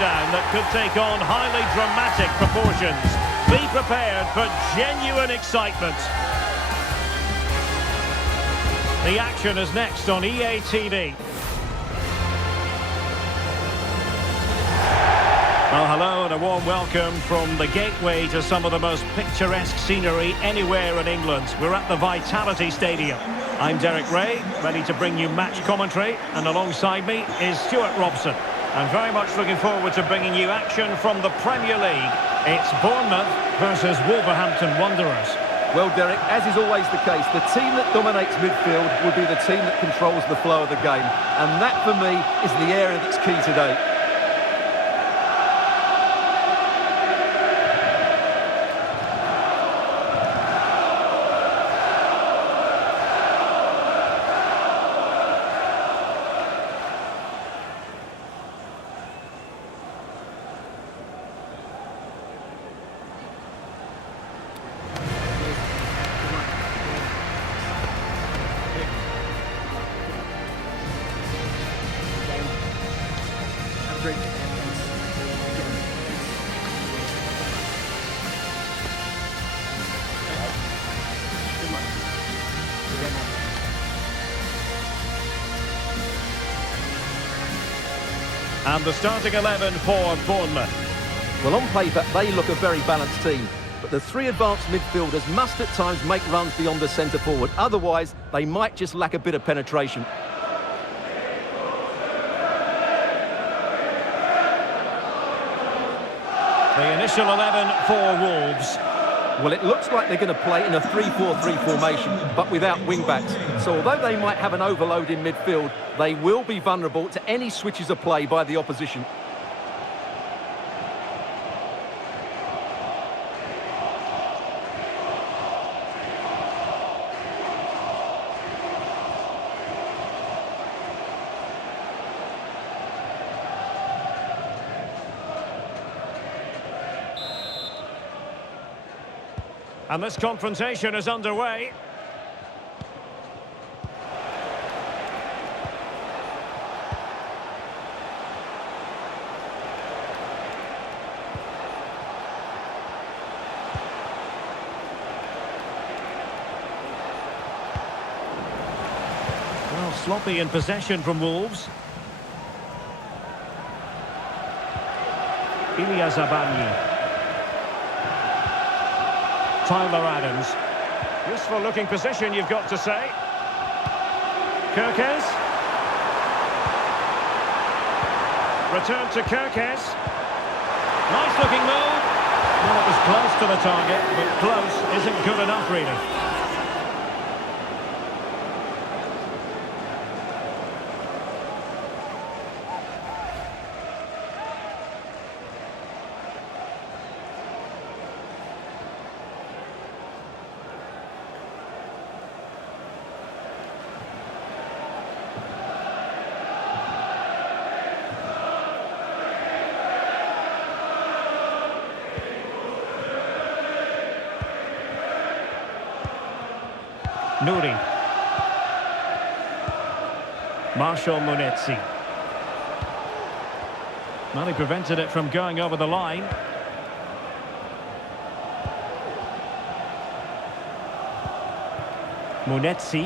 showdown that could take on highly dramatic proportions. Be prepared for genuine excitement. The action is next on EA TV. Well, hello and a warm welcome from the gateway to some of the most picturesque scenery anywhere in England. We're at the Vitality Stadium. I'm Derek Ray, ready to bring you match commentary, and alongside me is Stuart Robson. I'm very much looking forward to bringing you action from the Premier League. It's Bournemouth versus Wolverhampton Wanderers. Well, Derek, as is always the case, the team that dominates midfield will be the team that controls the flow of the game. And that, for me, is the area that's key today. And the starting 11 for Bournemouth. Well, on paper, they look a very balanced team. But the three advanced midfielders must at times make runs beyond the centre forward. Otherwise, they might just lack a bit of penetration. The initial 11 for Wolves. Well, it looks like they're going to play in a 3-4-3 formation, but without wing-backs. So although they might have an overload in midfield, they will be vulnerable to any switches of play by the opposition. And this confrontation is underway. Well, sloppy in possession from Wolves. Ilya Zabani. Tyler Adams. Useful looking position, you've got to say. Kirkes. Return to Kirkes. Nice looking move. Well, it was close to the target, but close isn't good enough, really. Nouri. Marshall Munetsi. Well, he prevented it from going over the line. Munetsi.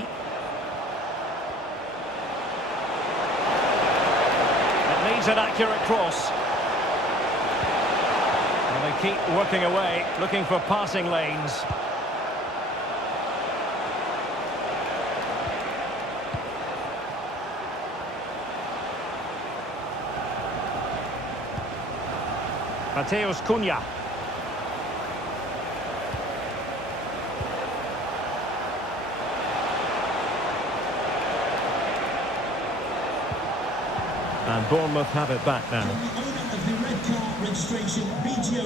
It needs an accurate cross. And they keep working away, looking for passing lanes. Mateus Cunha. And Bournemouth have it back now.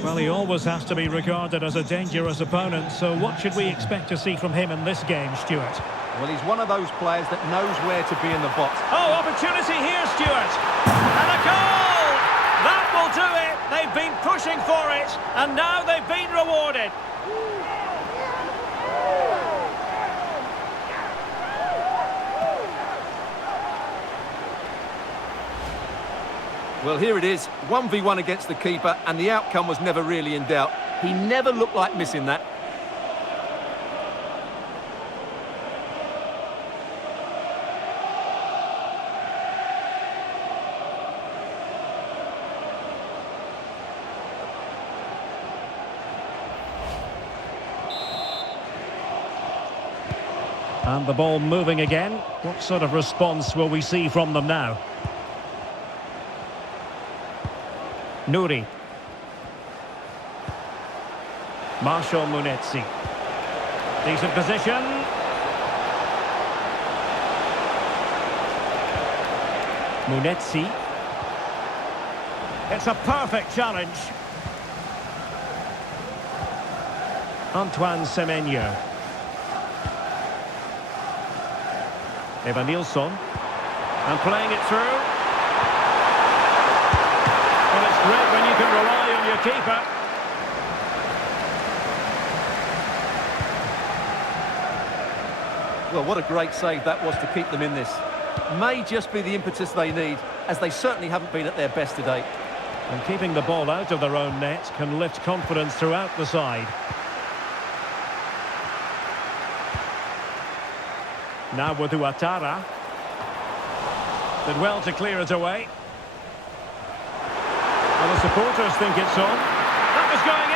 Well, he always has to be regarded as a dangerous opponent, so what should we expect to see from him in this game, Stuart? Well, he's one of those players that knows where to be in the box. Oh, opportunity here, Stuart! And a goal! That will do it! They've been pushing for it, and now they've been rewarded. Well, here it is, 1v1 against the keeper, and the outcome was never really in doubt. He never looked like missing that. And the ball moving again. What sort of response will we see from them now? Nouri. Marshall Munetsi. Decent position. Munetsi. It's a perfect challenge. Antoine Semenyo. Eva Nilsson. And playing it through. Well, it's great when you can rely on your keeper. Well, what a great save that was to keep them in this. May just be the impetus they need, as they certainly haven't been at their best today. And keeping the ball out of their own net can lift confidence throughout the side. Now with Ouattara. Did well to clear it away. Well, the supporters think it's on. That was going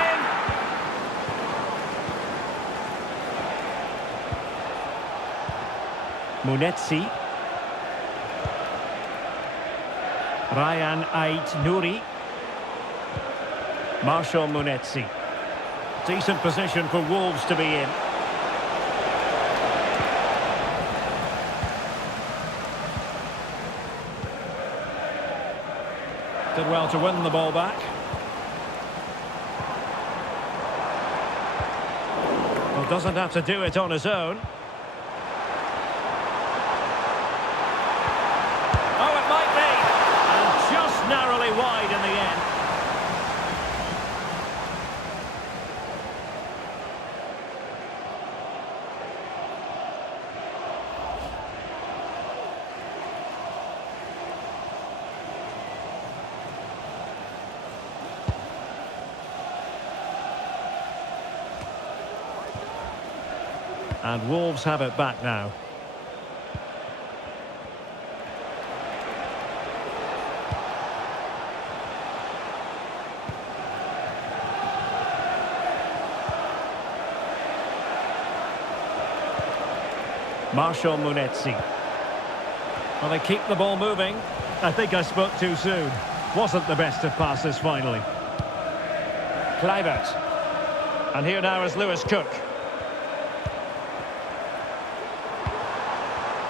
in. Munetsi. Ryan Ait Nouri. Marshall Munetsi. Decent position for Wolves to be in. Did well to win the ball back. Well, doesn't have to do it on his own. Oh, it might be. And just narrowly wide in the end. And Wolves have it back now. Marshall Munetsi. Well, they keep the ball moving. I think I spoke too soon. Wasn't the best of passes finally. Kluivert. And here now is Lewis Cook.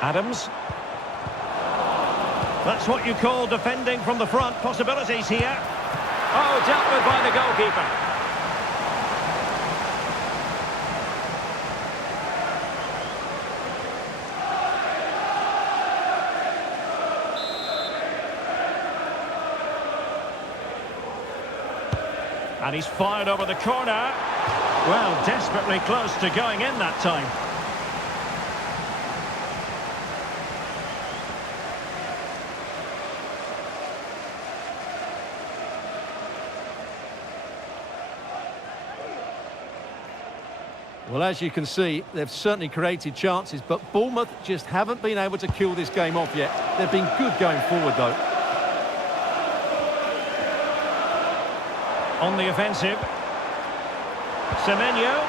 Adams. That's what you call defending from the front. Possibilities here. Oh, dealt with by the goalkeeper. And he's fired over the corner. Well, desperately close to going in that time. Well, as you can see, they've certainly created chances, but Bournemouth just haven't been able to kill this game off yet. They've been good going forward, though. On the offensive. Semenyo.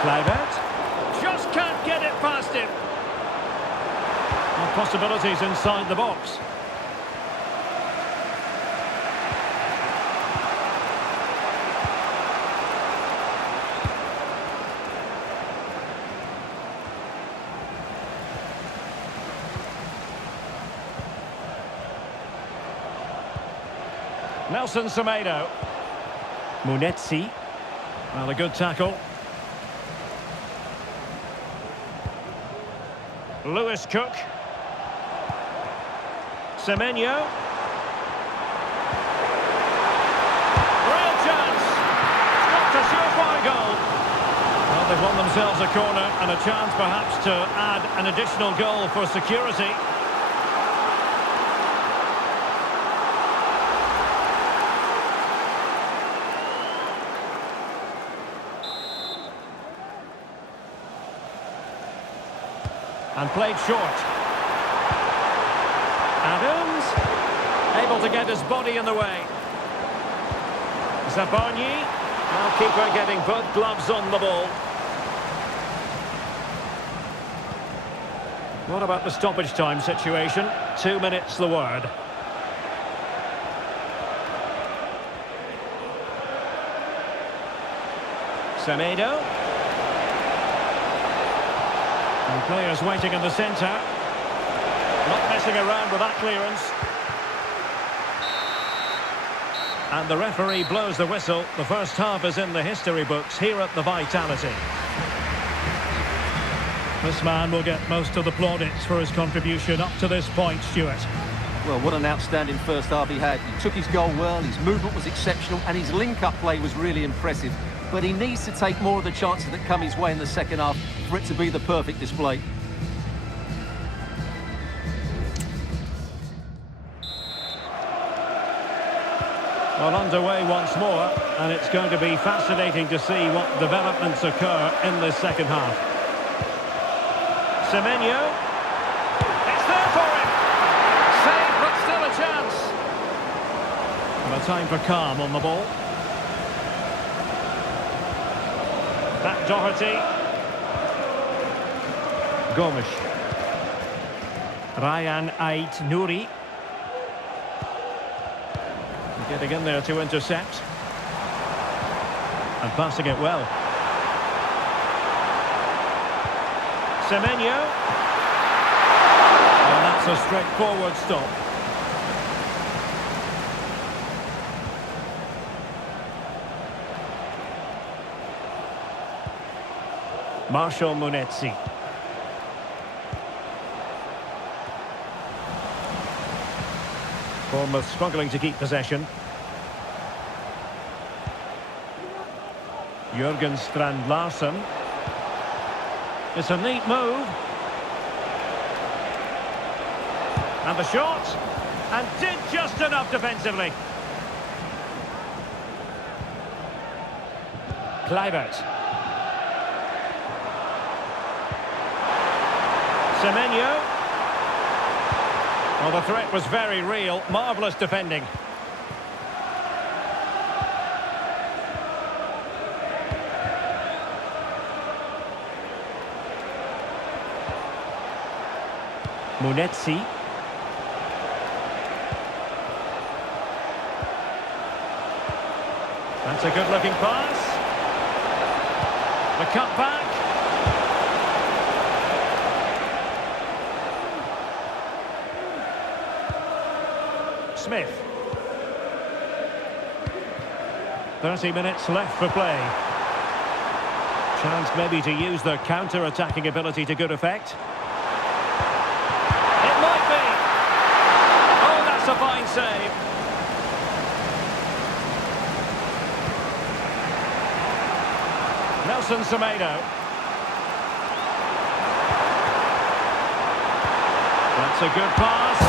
Kluivert. Just can't get it past him. And possibilities inside the box. Nelson Semedo. Munetsi. Well, a good tackle. Lewis Cook. Semenyo. Real chance. It's got a surefire goal. Well, they've won themselves a corner and a chance perhaps to add an additional goal for security. And played short. Adams. Able to get his body in the way. Zabarnyi. Now keeper getting both gloves on the ball. What about the stoppage time situation? 2 minutes the word. Semedo. And players waiting in the centre. Not messing around with that clearance. And the referee blows the whistle. The first half is in the history books here at the Vitality. This man will get most of the plaudits for his contribution up to this point, Stuart. Well, what an outstanding first half he had. He took his goal well, his movement was exceptional, and his link-up play was really impressive. But he needs to take more of the chances that come his way in the second half for it to be the perfect display. Well, underway once more, and it's going to be fascinating to see what developments occur in this second half. Semenyo. It's there for him. Saved, but still a chance. And a time for calm on the ball. That Doherty. Gomes. Ryan Ait Nouri. Getting in there to intercept. And passing it well. Semenyo. And that's a straightforward stop. Marshall Munetsi. Bournemouth struggling to keep possession. Jürgen Strand Larsen. It's a neat move. And the shot. And did just enough defensively. Kluivert. Semenyo. Well, the threat was very real. Marvellous defending. Munetsi. That's a good-looking pass. The cut back. Smith. 30 minutes left for play. Chance maybe to use their counter-attacking ability to good effect. It might be. Oh, that's a fine save. Nelson Semedo. That's a good pass.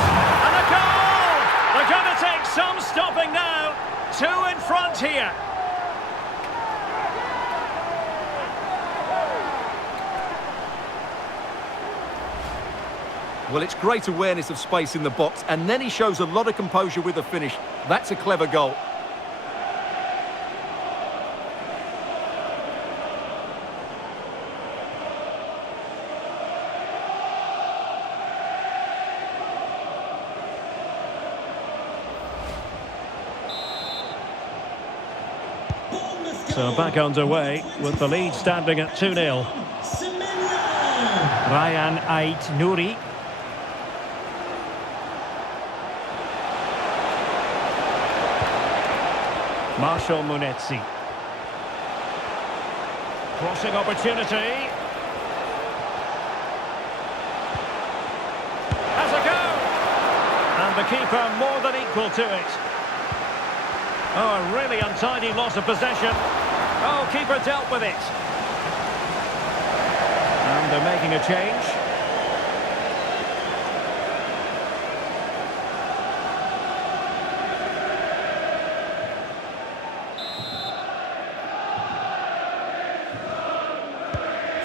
And a goal! They're going to take some stopping now. 2 in front here. Well, it's great awareness of space in the box, and then he shows a lot of composure with the finish. That's a clever goal. So back underway with the lead standing at 2-0. Ryan Ait Nouri. Marshall Munetsi. Crossing opportunity. Has a go! And the keeper more than equal to it. Oh, a really untidy loss of possession. Oh, keeper dealt with it. And they're making a change.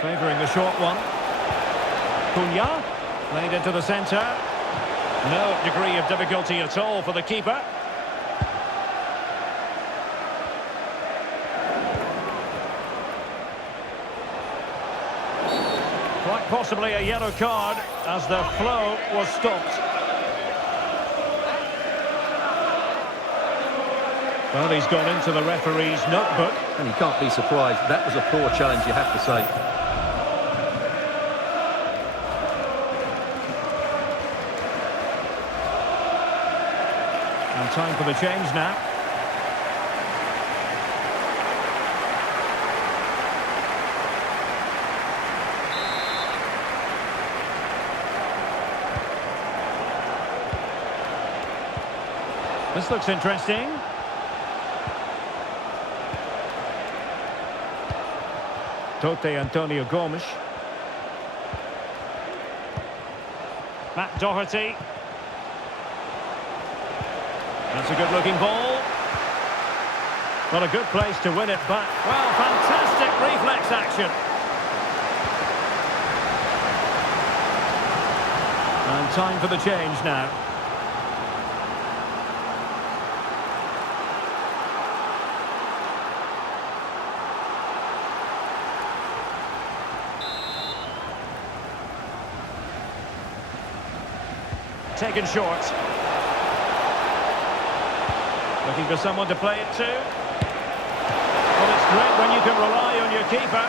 Favouring the short one. Cunha, played into the centre. No degree of difficulty at all for the keeper. Quite possibly a yellow card as the flow was stopped. Well, he's gone into the referee's notebook. And you can't be surprised. That was a poor challenge, you have to say. And time for the change now. This looks interesting. Tote Antonio Gomes. Matt Doherty. That's a good-looking ball. Well, a good place to win it back. Well, fantastic reflex action. And time for the change now. Taken short. Looking for someone to play it to. Well, it's great when you can rely on your keeper.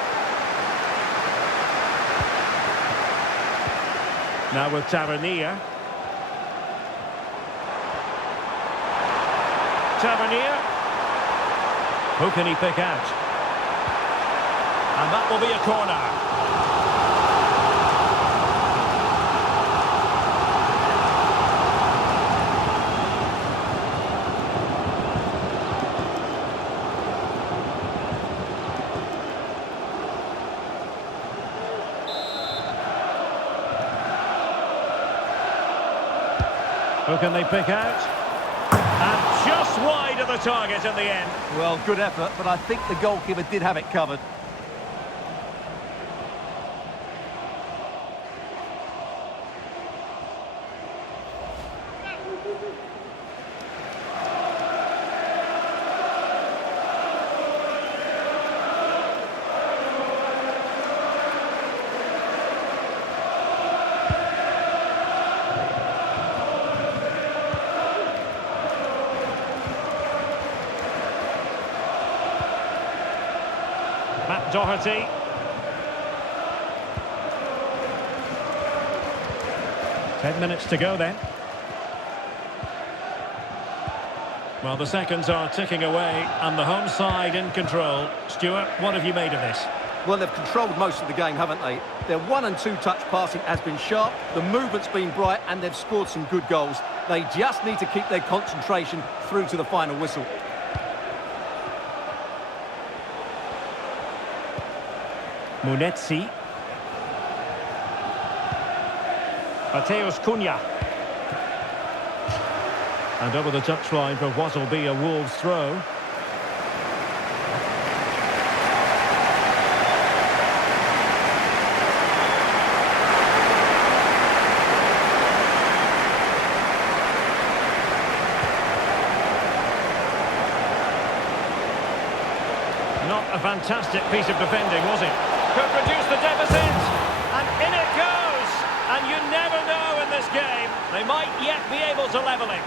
Now with Tavernier. Tavernier. Who can he pick out? And that will be a corner. Who can they pick out? And just wide of the target in the end. Well, good effort, but I think the goalkeeper did have it covered. Matt Doherty. Ten minutes to go then. Well, the seconds are ticking away and the home side in control. Stuart, what have you made of this? Well, they've controlled most of the game, haven't they? Their 1- and 2-touch passing has been sharp, the movement's been bright, and they've scored some good goals. They just need to keep their concentration through to the final whistle. Munetsi. Mateus Cunha. And over the touchline for what will be a Wolves throw. Not a fantastic piece of defending, was it? Could reduce the deficit, and in it goes! And you never know in this game, they might yet be able to level it.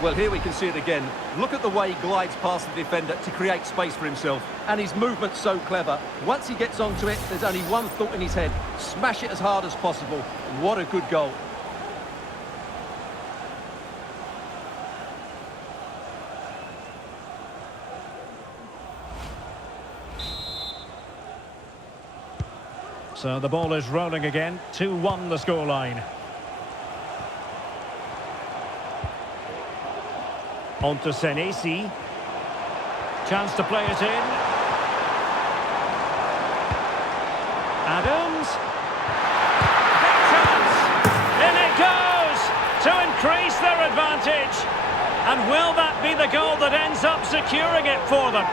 Well, here we can see it again. Look at the way he glides past the defender to create space for himself. And his movement's so clever. Once he gets onto it, there's only one thought in his head. Smash it as hard as possible. What a good goal. So the ball is rolling again. 2-1 the scoreline. On to Senesi. Chance to play it in. Adams. Big chance. In it goes to increase their advantage. And will that be the goal that ends up securing it for them?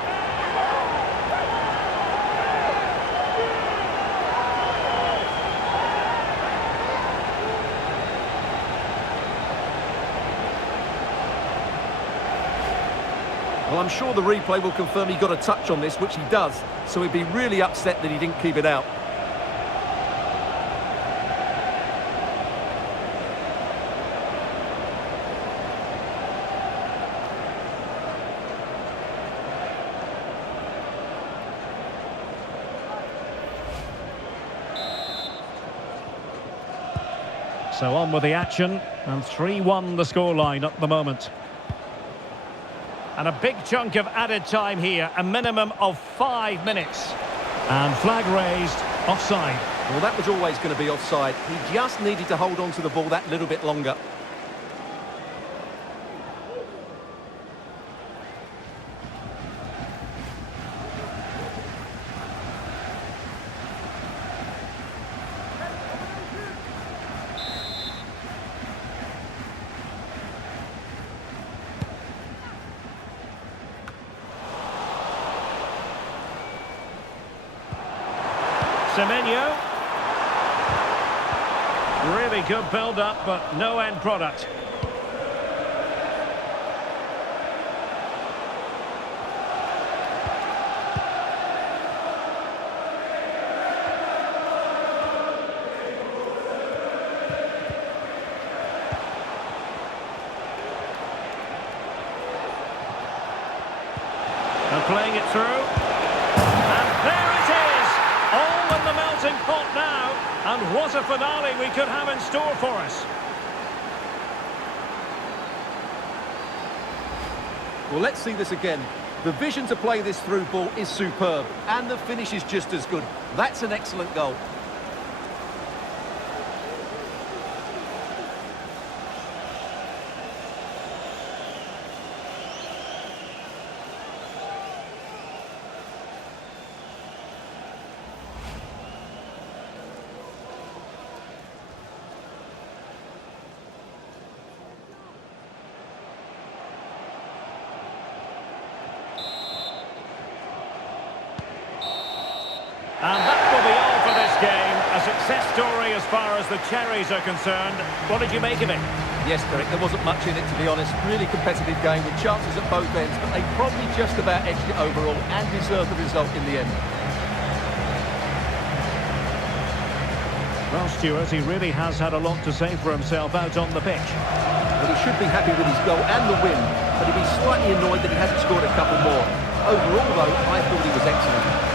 Well, I'm sure the replay will confirm he got a touch on this, which he does, so he'd be really upset that he didn't keep it out. So on with the action, and 3-1 the scoreline at the moment. And a big chunk of added time here, a minimum of 5 minutes. And flag raised, offside. Well, that was always going to be offside. He just needed to hold on to the ball that little bit longer. Semenyo. Really good build-up, but no end product. And playing it through. And there it is! All in the melting pot now. And what a finale we could have in store for us. Well, let's see this again. The vision to play this through ball is superb, and the finish is just as good. That's an excellent goal. And that will be all for this game. A success story as far as the cherries are concerned. What did you make of it? Yes, Derek, there wasn't much in it, to be honest. Really competitive game with chances at both ends, but they probably just about edged it overall and deserved the result in the end. Well, Stuart, he really has had a lot to say for himself out on the pitch. Well, he should be happy with his goal and the win, but he'd be slightly annoyed that he hasn't scored a couple more. Overall, though, I thought he was excellent.